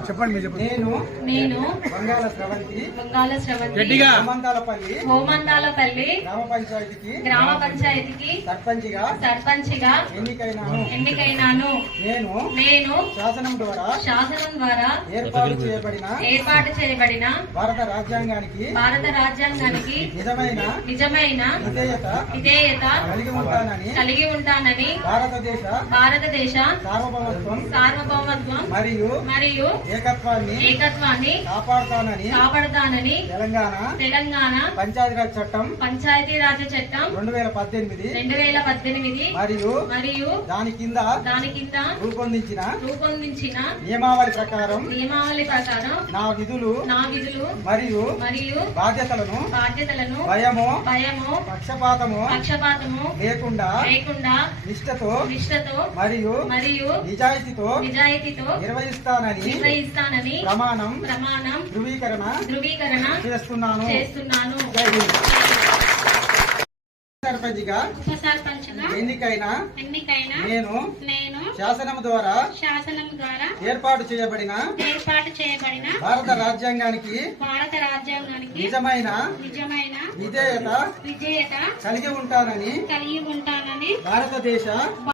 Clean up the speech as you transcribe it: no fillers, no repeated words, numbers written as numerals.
చెప్పండి. నేను బంగాళ స్రవంతి హోమందాలపల్లి గ్రామ పంచాయతీకి సర్పంచిగా ఎన్నికైనాను. నేను శాసనం ద్వారా ఏర్పాటు చేయబడిన భారత రాజ్యాంగానికి నిజమైన విధేయత కలిగి ఉంటానని భారతదేశ సార్వభౌమత్వం మరియు ఏకత్వాన్ని కాపాడుతానని తెలంగాణ పంచాయతీరాజ్ చట్టం 2018 మరియు దాని కింద రూపొందించిన నియమావళి ప్రకారం నా విధులు మరియు బాధ్యతలను భయమో పక్షపాతము లేకుండా నిష్ఠతో మరియు నిజాయితీతో నిర్వహిస్తానని ప్రమాణం ధృవీకరణ చేస్తున్నాను. సర్పంచిగా ఎన్నికైన నేను శాసనం ద్వారా ఏర్పాటు చేయబడిన భారత రాజ్యాంగానికి నిజమైన విధేయత కలిగి ఉంటానని భారతదేశ